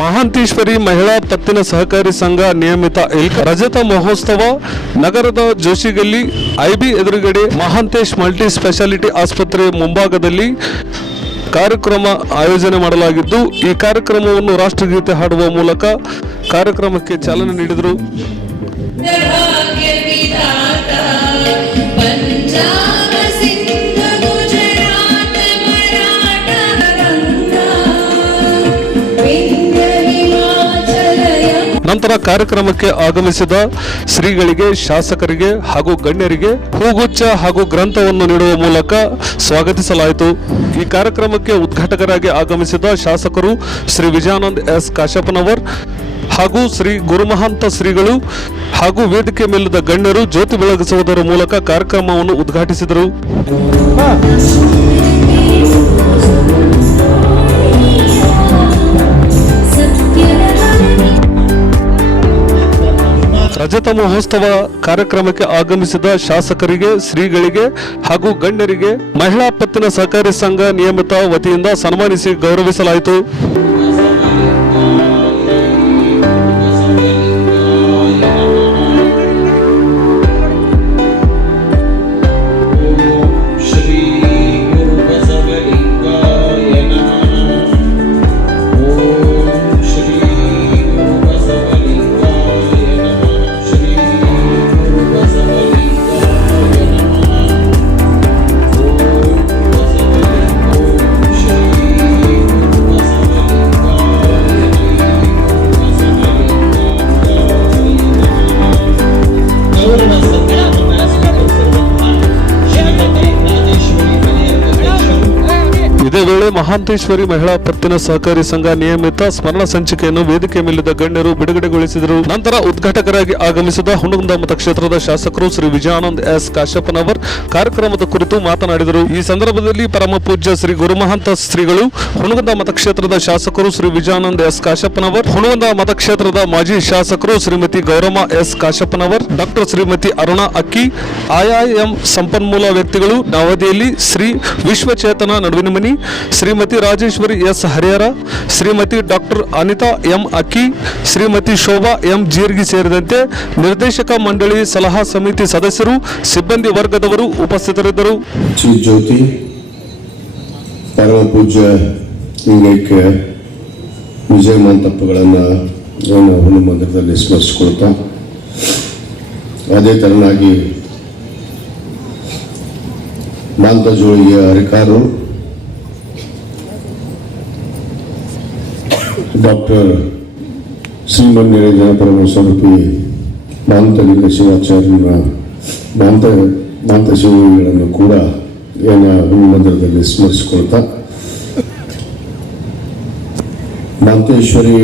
ಮಹಾಂತೇಶ್ವರಿ ಮಹಿಳಾ ಪತ್ತಿನ ಸಹಕಾರಿ ಸಂಘ ನಿಯಮಿತ ರಜತ ಮಹೋತ್ಸವ ನಗರದ ಜೋಶಿಗಲ್ಲಿ ಐಬಿ ಎದುರುಗಡೆ ಮಹಾಂತೇಶ್ ಮಲ್ಟಿ ಸ್ಪೆಷಾಲಿಟಿ ಆಸ್ಪತ್ರೆ ಮುಂಭಾಗದಲ್ಲಿ ಕಾರ್ಯಕ್ರಮ ಆಯೋಜನೆ ಮಾಡಲಾಗಿದ್ದು, ಈ ಕಾರ್ಯಕ್ರಮವನ್ನು ರಾಷ್ಟ್ರಗೀತೆ ಹಾಡುವ ಮೂಲಕ ಕಾರ್ಯಕ್ರಮಕ್ಕೆ ಚಾಲನೆ ನೀಡಿದರು. ನಂತರ ಕಾರ್ಯಕ್ರಮಕ್ಕೆ ಆಗಮಿಸಿದ ಶ್ರೀಗಳಿಗೆ, ಶಾಸಕರಿಗೆ ಹಾಗೂ ಗಣ್ಯರಿಗೆ ಹೂಗುಚ್ಛ ಹಾಗೂ ಗ್ರಂಥವನ್ನು ನೀಡುವ ಮೂಲಕ ಸ್ವಾಗತಿಸಲಾಯಿತು. ಈ ಕಾರ್ಯಕ್ರಮಕ್ಕೆ ಉದ್ಘಾಟಕರಾಗಿ ಆಗಮಿಸಿದ ಶಾಸಕರು ಶ್ರೀ ವಿಜಯಾನಂದ್ ಎಸ್ ಕಾಶಪ್ಪನವರ್ ಹಾಗೂ ಶ್ರೀ ಗುರುಮಹಂತ ಶ್ರೀಗಳು ಹಾಗೂ ವೇದಿಕೆ ಮೇಲಿದ್ದ ಗಣ್ಯರು ಜ್ಯೋತಿ ಬೆಳಗಿಸುವುದರ ಮೂಲಕ ಕಾರ್ಯಕ್ರಮವನ್ನು ಉದ್ಘಾಟಿಸಿದರು. ರಜತ ಮಹೋತ್ಸವ ಕಾರ್ಯಕ್ರಮಕ್ಕೆ ಆಗಮಿಸಿದ ಶಾಸಕರಿಗೆ, ಶ್ರೀಗಳಿಗೆ ಹಾಗೂ ಗಣ್ಯರಿಗೆ ಮಹಿಳಾ ಪತ್ತಿನ ಸಹಕಾರಿ ಸಂಘ ನಿಯಮಿತ ವತಿಯಿಂದ ಸನ್ಮಾನಿಸಿ ಗೌರವಿಸಲಾಯಿತು. ಇದೇ ವೇಳೆ ಮಹಾಂತೇಶ್ವರಿ ಮಹಿಳಾ ಪತ್ತಿನ ಸಹಕಾರಿ ಸಂಘ ನಿಯಮಿತ ಸ್ಮರಣ ಸಂಚಿಕೆಯನ್ನು ವೇದಿಕೆ ಮೇಲಿದ್ದ ಗಣ್ಯರು ಬಿಡುಗಡೆಗೊಳಿಸಿದರು. ನಂತರ ಉದ್ಘಾಟಕರಾಗಿ ಆಗಮಿಸಿದ ಹುನಗುಂದ ಮತಕ್ಷೇತ್ರದ ಶಾಸಕರು ಶ್ರೀ ವಿಜಯಾನಂದ್ ಎಸ್ ಕಾಶಪ್ಪನವರ್ ಕಾರ್ಯಕ್ರಮದ ಕುರಿತು ಮಾತನಾಡಿದರು. ಈ ಸಂದರ್ಭದಲ್ಲಿ ಪರಮ ಪೂಜ್ಯ ಶ್ರೀ ಗುರುಮಹಂತ ಶ್ರೀಗಳು, ಹುನಗುಂದ ಮತಕ್ಷೇತ್ರದ ಶಾಸಕರು ಶ್ರೀ ವಿಜಯಾನಂದ್ ಎಸ್ ಕಾಶಪ್ಪನವರ್, ಹುನಗುಂದ ಮತಕ್ಷೇತ್ರದ ಮಾಜಿ ಶಾಸಕರು Shrimati Gouramma S Kashappanavar, doctor Shrimati Aruna Akki, IIM ಸಂಪನ್ಮೂಲ ವ್ಯಕ್ತಿಗಳು, New Delhi Shri Vishwachetana Naduvinamani, Shrimati Rajeshwari S Harihar, Shrimati doctor Anita M Akki, Shrimati Shobha M ಜೀರ್ಗಿ ಸೇರಿದಂತೆ ನಿರ್ದೇಶಕ ಮಂಡಳಿ, ಸಲಹಾ ಸಮಿತಿ ಸದಸ್ಯರು, ಸಿಬ್ಬಂದಿ ವರ್ಗದವರು ಉಪಸ್ಥಿತರಿದ್ದರು. ಶ್ರೀ ಜ್ಯೋತಿ ಪರಮ ಪೂಜ್ಯ ಲಿಂಗೈಕ್ಯ ವಿಜಯ ಮಂಟಪಗಳನ್ನು ಹುಣ್ಣು ಮಂದಿರದಲ್ಲಿ ಸ್ಮರಿಸಿಕೊಳ್ತಾ, ಅದೇ ತರನಾಗಿ ಮಾಂತಜೋಳಿಯ ಅಧಿಕಾರರು ಡಾಕ್ಟರ್ ಶ್ರೀಮನ್ ನಿರಂಜನ ಪರಮ ಸ್ವರೂಪಿ ಮಾಂತಲಿಂಗ ಶಿವಾಚಾರ್ಯನ ಮಾಂತ ಶಿವಗಳನ್ನು ಕೂಡ ಮಂದಿರದಲ್ಲಿ ಸ್ಮರಿಸಿಕೊಳ್ತಾ, ಮಾಂತೇಶ್ವರಿ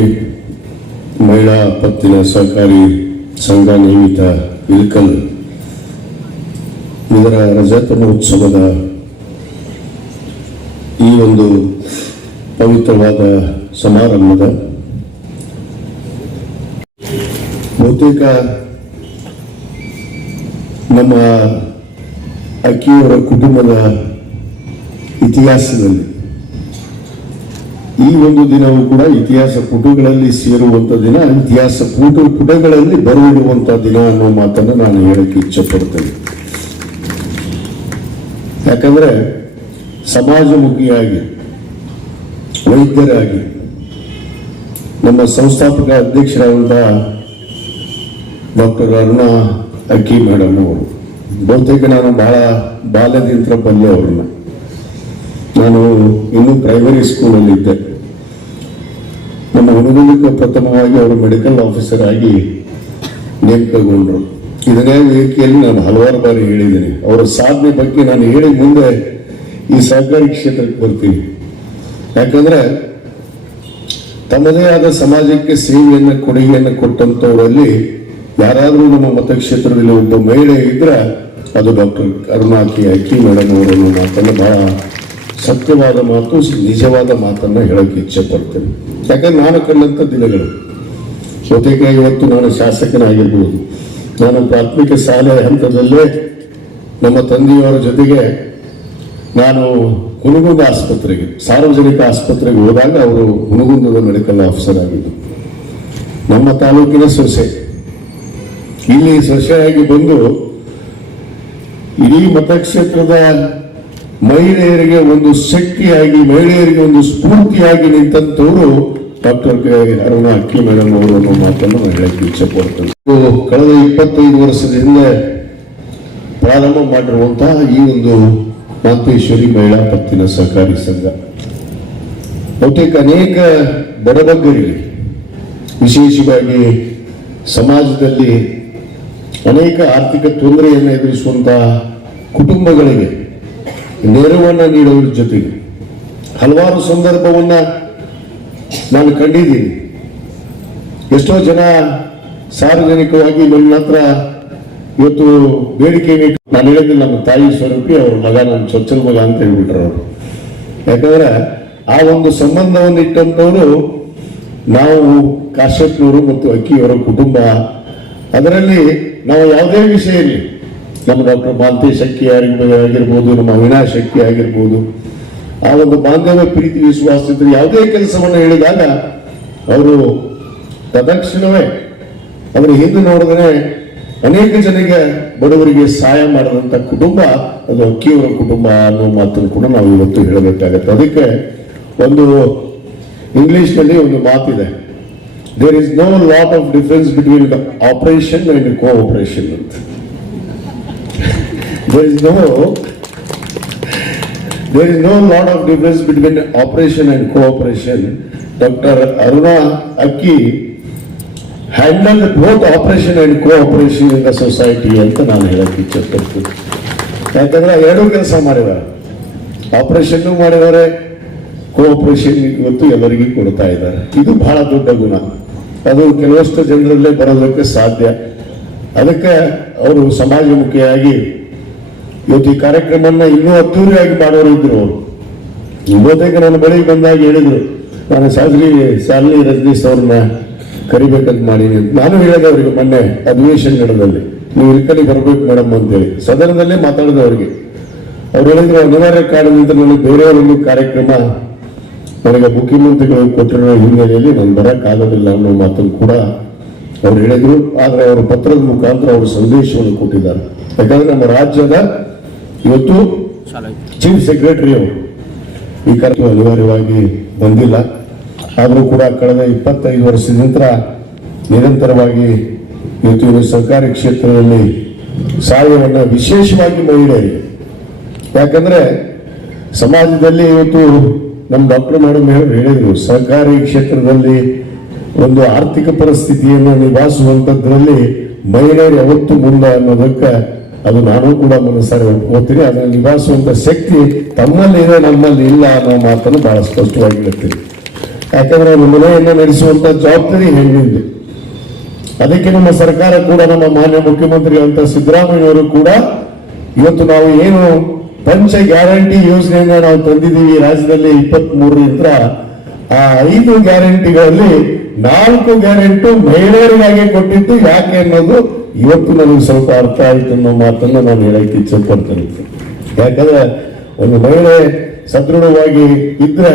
ಮಹಿಳಾ ಪತ್ತಿನ ಸಹಕಾರಿ ಸಂಘ ನಿಯಮಿತ ಇಲ್ಕಲ್ ಇದರ ರಜತ ಮಹೋತ್ಸವದ ಈ ಒಂದು ಪವಿತ್ರವಾದ ಸಮಾರಂಭದ ಬಹುತೇಕ ನಮ್ಮ ಅಕ್ಕಿಯವರ ಕುಟುಂಬದ ಇತಿಹಾಸದಲ್ಲಿ ಈ ಒಂದು ದಿನವೂ ಕೂಡ ಇತಿಹಾಸ ಪುಟಗಳಲ್ಲಿ ಸೇರುವಂಥ ದಿನ, ಇತಿಹಾಸ ಪುಟಗಳಲ್ಲಿ ಬರುವಂಥ ದಿನ ಅನ್ನೋ ಮಾತನ್ನು ನಾನು ಹೇಳಕ್ಕೆ ಇಚ್ಛೆ ಪಡ್ತೇನೆ. ಯಾಕಂದ್ರೆ ಸಮಾಜಮುಖಿಯಾಗಿ, ವೈದ್ಯರಾಗಿ, ನಮ್ಮ ಸಂಸ್ಥಾಪಕ ಅಧ್ಯಕ್ಷರಾದಂತಹ ಡಾಕ್ಟರ್ ಅರುಣಾ ಅಕ್ಕಿ ಮೇಡಮ್ ಅವರು, ಬಹುತೇಕ ನಾನು ಬಹಳ ಬಾಲ್ಯದಿಂದ ಬಲ್ಲೆ ಅವ್ರನ್ನ. ನಾನು ಇನ್ನೂ ಪ್ರೈಮರಿ ಸ್ಕೂಲಲ್ಲಿ ಇದ್ದೆ. ನಮ್ಮ ಹುಡುಗನಿಗೆ ಪ್ರಥಮವಾಗಿ ಅವರು ಮೆಡಿಕಲ್ ಆಫೀಸರ್ ಆಗಿ ನೇಮಕಗೊಂಡ್ರು. ಇದನ್ನೇ ವೇದಿಕೆಯಲ್ಲಿ ನಾನು ಹಲವಾರು ಬಾರಿ ಹೇಳಿದ್ದೀನಿ. ಅವರ ಸಾಧನೆ ಬಗ್ಗೆ ನಾನು ಹೇಳಿ ಮುಂದೆ ಈ ಸಹಕಾರಿ ಕ್ಷೇತ್ರಕ್ಕೆ ಬರ್ತೀನಿ. ಯಾಕಂದ್ರೆ ತಮ್ಮದೇ ಆದ ಸಮಾಜಕ್ಕೆ ಸೇವೆಯನ್ನು, ಕೊಡುಗೆಯನ್ನು ಕೊಟ್ಟಂತವರಲ್ಲಿ ಯಾರಾದರೂ ನಮ್ಮ ಮತಕ್ಷೇತ್ರದಲ್ಲಿ ಒಬ್ಬ ಮಹಿಳೆ ಇದ್ರೆ ಅದು ಡಾಕ್ಟರ್ ಅರುಣಾ ಅಕ್ಕಿ ಮೇಡಮ್ ಅವರನ್ನು ಮಾತನ್ನು ಬಹಳ ಸತ್ಯವಾದ ಮಾತು, ನಿಜವಾದ ಮಾತನ್ನ ಹೇಳಕ್ಕೆ ಇಚ್ಛೆ ಪಡ್ತೇನೆ. ಯಾಕಂದ್ರೆ ನಾನು ಕಂಡಂಥ ದಿನಗಳು, ಜೊತೆಗೆ ಇವತ್ತು ನಾನು ಶಾಸಕನಾಗಿರ್ಬೋದು, ನಾನು ಪ್ರಾಥಮಿಕ ಶಾಲೆ ಹಂತದಲ್ಲೇ ನಮ್ಮ ತಂದೆಯವರ ಜೊತೆಗೆ ನಾನು ಹುನಗುಂದ ಆಸ್ಪತ್ರೆಗೆ, ಸಾರ್ವಜನಿಕ ಆಸ್ಪತ್ರೆಗೆ ಹೋದಾಗ ಅವರು ಹುನಗುಂದದ ಮೆಡಿಕಲ್ ಆಫೀಸರ್ ಆಗಿದ್ದು. ನಮ್ಮ ತಾಲೂಕಿನ ಸೊಸೆ ಇಲ್ಲಿ ಸೊಸೆಯಾಗಿ ಬಂದು ಇಡೀ ಮತಕ್ಷೇತ್ರದ ಮಹಿಳೆಯರಿಗೆ ಒಂದು ಶಕ್ತಿಯಾಗಿ, ಮಹಿಳೆಯರಿಗೆ ಒಂದು ಸ್ಫೂರ್ತಿಯಾಗಿ ನಿಂತಂತವರು ಡಾಕ್ಟರ್ ಅರುಣಾ ಅಕ್ಕಿ ಮೇಡಮ್ ಅವರು ಅನ್ನೋ ಮಾತನ್ನು ನಾನು ಹೇಳಕ್ಕೆ ಇಚ್ಛೆ ಪಡ್ತೇನೆ. ಕಳೆದ 25 ವರ್ಷದ ಹಿಂದೆ ಪ್ರಾರಂಭ ಮಾಡಿರುವಂತಹ ಈ ಒಂದು ಮಹಾಂತೇಶ್ವರಿ ಮಹಿಳಾ ಪತ್ತಿನ ಸಹಕಾರಿ ಸಂಘ ಬಹುತೇಕ ಅನೇಕ ಬಡಬಗ್ಗರಿಗೆ, ವಿಶೇಷವಾಗಿ ಸಮಾಜದಲ್ಲಿ ಅನೇಕ ಆರ್ಥಿಕ ತೊಂದರೆಯನ್ನು ಎದುರಿಸುವಂತಹ ಕುಟುಂಬಗಳಿಗೆ ನೆರವನ್ನು ನೀಡುವುದರ ಜೊತೆಗೆ ಹಲವಾರು ಸಂದರ್ಭವನ್ನ ನಾನು ಕಂಡಿದ್ದೀನಿ. ಎಷ್ಟೋ ಜನ ಸಾರ್ವಜನಿಕವಾಗಿ ನನ್ನ ಹತ್ರ ಇವತ್ತು ಬೇಡಿಕೆ ನಾನು ಹೇಳಿದ್ರೆ ನಮ್ಮ ತಾಯಿ ಸ್ವರೂಪಿ ಅವ್ರ ಮಗ, ನನ್ನ ಚೊಚ್ಚಲ ಮಗ ಅಂತ ಹೇಳ್ಬಿಟ್ರು ಅವರು. ಯಾಕಂದ್ರೆ ಆ ಒಂದು ಸಂಬಂಧವನ್ನು ಇಟ್ಟಂತವರು ನಾವು ಕಾಶ್ಯಪ್ನವರು ಮತ್ತು ಅಕ್ಕಿಯವರ ಕುಟುಂಬ. ಅದರಲ್ಲಿ ನಾವು ಯಾವುದೇ ವಿಷಯ ಇರಲಿ, ನಮ್ಮ ಡಾಕ್ಟರ್ ಮಹಾಂತೇಶ್ ಅಕ್ಕಿ ಆಗಿರ್ಬೋದು, ನಮ್ಮ ಅವಿನಾಶ್ ಅಕ್ಕಿ ಆಗಿರ್ಬೋದು, ಆ ಒಂದು ಬಾಂಧವ್ಯ ಪ್ರೀತಿ ವಿಶ್ವಾಸದಿಂದ ಯಾವುದೇ ಕೆಲಸವನ್ನು ಹೇಳಿದಾಗ ಅವರು ತದಕ್ಷಣವೇ ಅವರ ಹಿಂದೆ ನೋಡಿದ್ರೆ ಅನೇಕ ಜನರಿಗೆ ಬಡವರಿಗೆ ಸಹಾಯ ಮಾಡಿದಂತ ಕುಟುಂಬ ಅದು ಅಕ್ಕಿಯವರ ಕುಟುಂಬ ಅನ್ನೋ ಮಾತನ್ನು ಕೂಡ ನಾವು ಇವತ್ತು ಹೇಳಬೇಕಾಗತ್ತೆ. ಅದಕ್ಕೆ ಒಂದು ಇಂಗ್ಲಿಷ್ನಲ್ಲಿ ಒಂದು ಮಾತಿದೆ, there is no lot of difference between operation and cooperation ಅಂತ. there is no lot of difference between operation and cooperation. Dr. Aruna Akki handled both operation and cooperation in the society ಅಂತ ನಾನು ಹೇಳಕ್ಕೆ ಇಚ್ಛೆ ಪಡ್ತೀನಿ. ಯಾಕಂದ್ರೆ ಎರಡೂ ಕೆಲಸ ಮಾಡಿದ್ದಾರೆ, ಆಪರೇಷನ್ ಮಾಡಿದ್ದಾರೆ, ಕೋಆಪರೇಷನ್ ಇವತ್ತು ಎಲ್ಲರಿಗೂ ಕೊಡ್ತಾ ಇದ್ದಾರೆ. ಇದು ಬಹಳ ದೊಡ್ಡ ಗುಣ, ಅದು ಕೆಲವಷ್ಟು ಜನರಲ್ಲೇ ಬರೋದಕ್ಕೆ ಸಾಧ್ಯ. ಅದಕ್ಕೆ ಅವರು ಸಮಾಜಮುಖಿಯಾಗಿ ಇವತ್ತು ಈ ಕಾರ್ಯಕ್ರಮನ ಇನ್ನೂ ಅದ್ದೂರಿಯಾಗಿ ಮಾಡೋರು ಇದ್ರು. ಅವರು ಬಹುತೇಕ ನನ್ನ ಬಳಿಗೆ ಬಂದಾಗ ಹೇಳಿದ್ರು, ನಾನು ಶಾಲಿನಿ ರಜನೀಶ್ ಅವ್ರನ್ನ ಕರಿಬೇಕಂತ ಮಾಡೀನಿ ಅಂತ. ನಾನು ಹೇಳಿದೆ ಅವರಿಗೆ ಮೊನ್ನೆ ಅಧಿವೇಶನಗಳಲ್ಲಿ, ನೀವು ಇಲ್ಲಿ ಬರ್ಬೇಕು ಮೇಡಮ್ ಅಂತೇಳಿ ಸದನದಲ್ಲೇ ಮಾತಾಡಿದೆ ಅವರಿಗೆ. ಅವ್ರು ಹೇಳಿದ್ರು, ಅನಿವಾರ್ಯ ಕಾರಣದಿಂದ ನನಗೆ ಬೇರೆಯವರೊಂದು ಕಾರ್ಯಕ್ರಮ ನನಗೆ ಮುಖ್ಯಮಂತ್ರಿಗಳು ಕೊಟ್ಟಿರೋ ಹಿನ್ನೆಲೆಯಲ್ಲಿ ನಾನು ಬರೋಕ್ಕಾಗೋದಿಲ್ಲ ಅನ್ನೋ ಮಾತನ್ನು ಕೂಡ ಅವ್ರು ಹೇಳಿದ್ರು. ಆದ್ರೆ ಅವರು ಪತ್ರದ ಮುಖಾಂತರ ಅವರು ಸಂದೇಶವನ್ನು ಕೊಟ್ಟಿದ್ದಾರೆ. ಯಾಕಂದ್ರೆ ನಮ್ಮ ರಾಜ್ಯದ ಇವತ್ತು ಚೀಫ್ ಸೆಕ್ರೆಟರಿ ಅವರು ಈ ಕಾರ್ಯಕ್ರಮ ಅನಿವಾರ್ಯವಾಗಿ ಬಂದಿಲ್ಲ. ಆದರೂ ಕೂಡ ಕಳೆದ 25 ವರ್ಷದ ನಂತರ ನಿರಂತರವಾಗಿ ಇವತ್ತು ಸರ್ಕಾರಿ ಕ್ಷೇತ್ರದಲ್ಲಿ ಸಹಾಯವನ್ನು ವಿಶೇಷವಾಗಿ ಮಹಿಳೆಯರಿಗೆ, ಯಾಕಂದ್ರೆ ಸಮಾಜದಲ್ಲಿ ಇವತ್ತು ನಮ್ಮ ಡಾಕ್ಟರ್ ಮೇಡಮ್ ಹೇಳಿದ್ರು, ಸರ್ಕಾರಿ ಕ್ಷೇತ್ರದಲ್ಲಿ ಒಂದು ಆರ್ಥಿಕ ಪರಿಸ್ಥಿತಿಯನ್ನು ನಿಭಾಯಿಸುವಂತದ್ರಲ್ಲಿ ಮಹಿಳೆಯರು ಯಾವತ್ತು ಮುಂದೆ ಅನ್ನೋದಕ್ಕೆ ಅದು ನಾನು ಕೂಡ ಮನಸ್ಸಾರೆ ಒಪ್ಕೋತೀನಿ. ಅದನ್ನು ನಿಭಾಯಿಸುವಂತ ಶಕ್ತಿ ತಮ್ಮಲ್ಲಿ ಇದೆ, ನಮ್ಮಲ್ಲಿ ಇಲ್ಲ ಅನ್ನೋ ಮಾತನ್ನು ಬಹಳ ಸ್ಪಷ್ಟವಾಗಿ ಹೇಳ್ತೀನಿ. ಯಾಕಂದ್ರೆ ನಮ್ಮ ಮನೆಯನ್ನ ನಡೆಸುವಂತ ಜವಾಬ್ದಾರಿ ಹೆಣ್ಣಿಂದು. ಅದಕ್ಕೆ ನಮ್ಮ ಸರ್ಕಾರ ಕೂಡ, ನಮ್ಮ ಮಾನ್ಯ ಮುಖ್ಯಮಂತ್ರಿಗಳಂತ ಸಿದ್ದರಾಮಯ್ಯವರು ಕೂಡ ಇವತ್ತು ನಾವು ಏನು ಪಂಚ ಗ್ಯಾರಂಟಿ ಯೋಜನೆಯನ್ನ ನಾವು ತಂದಿದ್ದೀವಿ ರಾಜ್ಯದಲ್ಲಿ 23ರಿಂದ, ಆ 5 ಗ್ಯಾರಂಟಿಗಳಲ್ಲಿ 4 ಗ್ಯಾರಂಟಿ ಮಹಿಳೆಯರಿಗಾಗಿ ಕೊಟ್ಟಿದ್ದು. ಯಾಕೆ ಅನ್ನೋದು ಇವತ್ತು ನನಗೆ ಸ್ವಲ್ಪ ಅರ್ಥ ಆಯ್ತು ಅನ್ನೋ ಮಾತನ್ನು ನಾನು ಹೇಳಕ್ಕೆ ಇಚ್ಛೆ ಪಡ್ತೇನೆ. ಯಾಕಂದ್ರೆ ಒಂದು ಮಹಿಳೆ ಸದೃಢವಾಗಿ ಇದ್ರೆ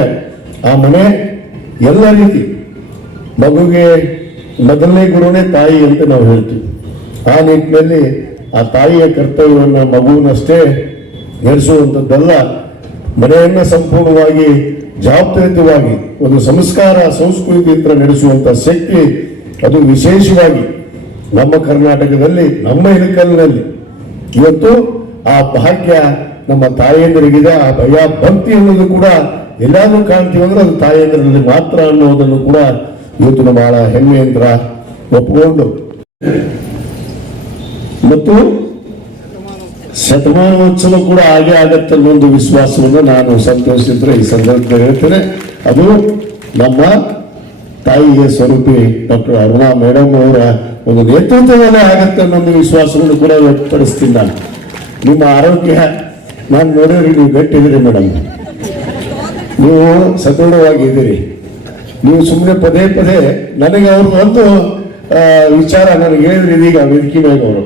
ಆ ಮನೆ ಎಲ್ಲ ರೀತಿ, ಮಗುಗೆ ಮೊದಲನೇ ಗುರುನೇ ತಾಯಿ ಅಂತ ನಾವು ಹೇಳ್ತೀವಿ. ಆ ನಿಟ್ಟಿನಲ್ಲಿ ಆ ತಾಯಿಯ ಕರ್ತವ್ಯವನ್ನ ಮಗುವನ್ನಷ್ಟೇ ನಡೆಸುವಂಥದ್ದಲ್ಲ, ಮನೆಯನ್ನ ಸಂಪೂರ್ಣವಾಗಿ ಜವಾಬ್ದಾರಿತವಾಗಿ ಒಂದು ಸಂಸ್ಕಾರ ಸಂಸ್ಕೃತಿಯಿಂದ ನಡೆಸುವಂತ ಶಕ್ತಿ ಅದು ವಿಶೇಷವಾಗಿ ನಮ್ಮ ಕರ್ನಾಟಕದಲ್ಲಿ, ನಮ್ಮ ಇಳಕಲ್ಲಿನಲ್ಲಿ ಇವತ್ತು ಆ ಭಾಗ್ಯ ನಮ್ಮ ತಾಯಂದಿರಿಗಿದೆ. ಆ ಭಯ ಭಕ್ತಿ ಅನ್ನೋದು ಕೂಡ ಎಲ್ಲಾದ್ರೂ ಕಾಣ್ತೀವಿ ಅಂದ್ರೆ ಅದು ತಾಯಂದಿರಲ್ಲಿ ಮಾತ್ರ ಅನ್ನೋದನ್ನು ಕೂಡ ಇವತ್ತು ನಮ್ಮ ಬಹಳ ಹೆಮ್ಮೆಯಿಂದ ಒಪ್ಪಿಕೊಂಡು, ಮತ್ತು ಶತಮಾನೋತ್ಸವ ಕೂಡ ಹಾಗೆ ಆಗತ್ತೆ ಅನ್ನೋ ಒಂದು ವಿಶ್ವಾಸವನ್ನು ನಾನು ಸಂತೋಷಿಸಿದ್ರೆ ಈ ಸಂದರ್ಭದಲ್ಲಿ ಹೇಳ್ತೇನೆ. ಅದು ನಮ್ಮ ತಾಯಿಯ ಸ್ವರೂಪಿ ಡಾಕ್ಟರ್ ಅರುಣಾ ಮೇಡಮ್ ಅವರ ಒಂದು ನೇತೃತ್ವದಲ್ಲೇ ಆಗತ್ತೆ ಅನ್ನೋ ಒಂದು ವಿಶ್ವಾಸವನ್ನು ಕೂಡ ವ್ಯಕ್ತಪಡಿಸ್ತೀನಿ. ನಾನು ನಿಮ್ಮ ಆರೋಗ್ಯ ನಾನು ನೋಡಿದ್ರೆ ನೀವು ಗಟ್ಟಿದ್ದೀರಿ ಮೇಡಮ್, ನೀವು ಸದೃಢವಾಗಿದ್ದೀರಿ. ನೀವು ಸುಮ್ಮನೆ ಪದೇ ಪದೇ ನನಗೆ ಅವ್ರದ್ದು ಒಂದು ವಿಚಾರ ನನಗೆ ಹೇಳಿದ್ರಿ ಇದೀಗ ವೇದಿಕೆ ಮೇಲೆ ಅವರು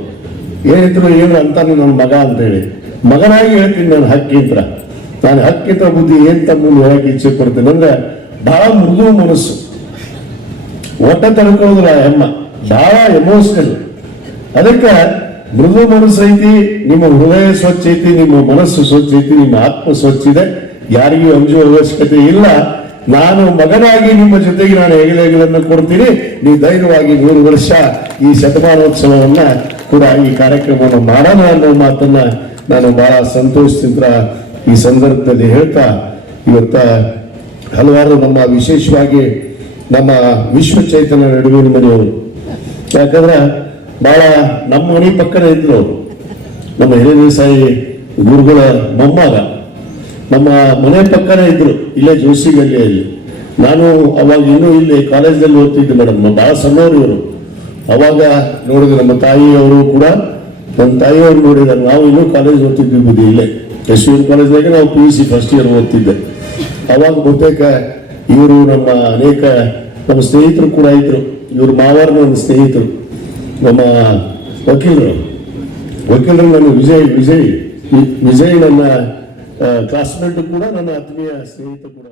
ಏನಿದ್ರು ಏನು ಅಂತಾನೆ ನನ್ನ ಮಗ ಅಂತ ಹೇಳಿ, ಮಗನಾಗಿ ಹೇಳ್ತೀನಿ ನಾನು ಹಕ್ಕಿ ಹತ್ರ. ನಾನು ಹಕ್ಕಿತ ಬುದ್ಧಿ ಏನ್ ತಮ್ಮ ಹೇಳಕ್ಕೆ ಇಚ್ಛೆ ಪಡ್ತೇನೆ ಅಂದ್ರೆ ಬಹಳ ಮೃದು ಮನಸ್ಸು, ಒಟ್ಟ ತಡ್ಕೊಳ್ಳೋದ್ರ ಹೆಮ್ಮ, ಬಹಳ ಎಮೋಷನಲ್. ಅದಕ್ಕೆ ಮೃದು ಮನಸ್ಸು ಐತಿ, ನಿಮ್ಮ ಹೃದಯ ಸ್ವಚ್ಛ ಐತಿ, ನಿಮ್ಮ ಮನಸ್ಸು ಸ್ವಚ್ಛ ಐತಿ, ನಿಮ್ಮ ಆತ್ಮ ಸ್ವಚ್ಛ ಇದೆ, ಯಾರಿಗೂ ಅಂಜುವ ಅವಶ್ಯಕತೆ ಇಲ್ಲ. ನಾನು ಮಗನಾಗಿ ನಿಮ್ಮ ಜೊತೆಗೆ ನಾನು ಹೆಗಲೆಗಳನ್ನು ಕೊಡ್ತೀನಿ, ನೀವು ಧೈರ್ಯವಾಗಿ 100 ವರ್ಷ ಈ ಶತಮಾನೋತ್ಸವವನ್ನ ಕೂಡ ಈ ಕಾರ್ಯಕ್ರಮವನ್ನು ಮಾಡೋಣ ಅನ್ನೋ ಮಾತನ್ನ ನಾನು ಬಹಳ ಸಂತೋಷದಿಂದ ಈ ಸಂದರ್ಭದಲ್ಲಿ ಹೇಳ್ತಾ, ಇವತ್ತ ಹಲವಾರು ನಮ್ಮ ವಿಶೇಷವಾಗಿ ನಮ್ಮ ವಿಶ್ವ ಚೈತನ್ಯ ನಡುವಿನ ಮನೆಯವರು, ಯಾಕಂದ್ರೆ ಬಹಳ ನಮ್ಮ ಮನೆ ಪಕ್ಕನೇ ಇದ್ರು ಅವರು, ನಮ್ಮ ಹಿರೇದೇಸಾಯಿ ಗುರುಗಳ ಮೊಮ್ಮಗ ನಮ್ಮ ಮನೆ ಪಕ್ಕನೇ ಇದ್ರು, ಇಲ್ಲೇ ಜೋಸಿಗಲ್ಲಿಯಲ್ಲಿ. ನಾನು ಅವಾಗ ಇನ್ನೂ ಇಲ್ಲಿ ಕಾಲೇಜಲ್ಲಿ ಓದ್ತಿದ್ದೆ ಮೇಡಮ್, ಬಹಳ ಸಣ್ಣವರು ಇವರು. ಅವಾಗ ನೋಡಿದ್ರೆ ನಮ್ಮ ತಾಯಿಯವರು ಕೂಡ, ನನ್ನ ತಾಯಿಯವರು ನೋಡಿದ್ದಾರೆ, ನಾವು ಇನ್ನೂ ಕಾಲೇಜ್ ಓದ್ತಿದ್ವಿ ಇಲ್ಲೇ SVN ಕಾಲೇಜ್ನಾಗ ನಾವು PUC ಫಸ್ಟ್ ಇಯರ್ ಓದ್ತಿದ್ದೆ. ಅವಾಗ ಬಹುತೇಕ ಇವರು ನಮ್ಮ ಅನೇಕ ನಮ್ಮ ಸ್ನೇಹಿತರು ಕೂಡ ಇದ್ರು. ಇವರು ಮಾವಾರ ನನ್ನ ಸ್ನೇಹಿತರು, ನಮ್ಮ ವಕೀಲರು ನನ್ನ ವಿಜಯ್ ನನ್ನ ಕ್ಲಾಸ್ಮೇಟ್ ಕೂಡ, ನನ್ನ ಆತ್ಮೀಯ ಸ್ನೇಹಿತ ಕೂಡ.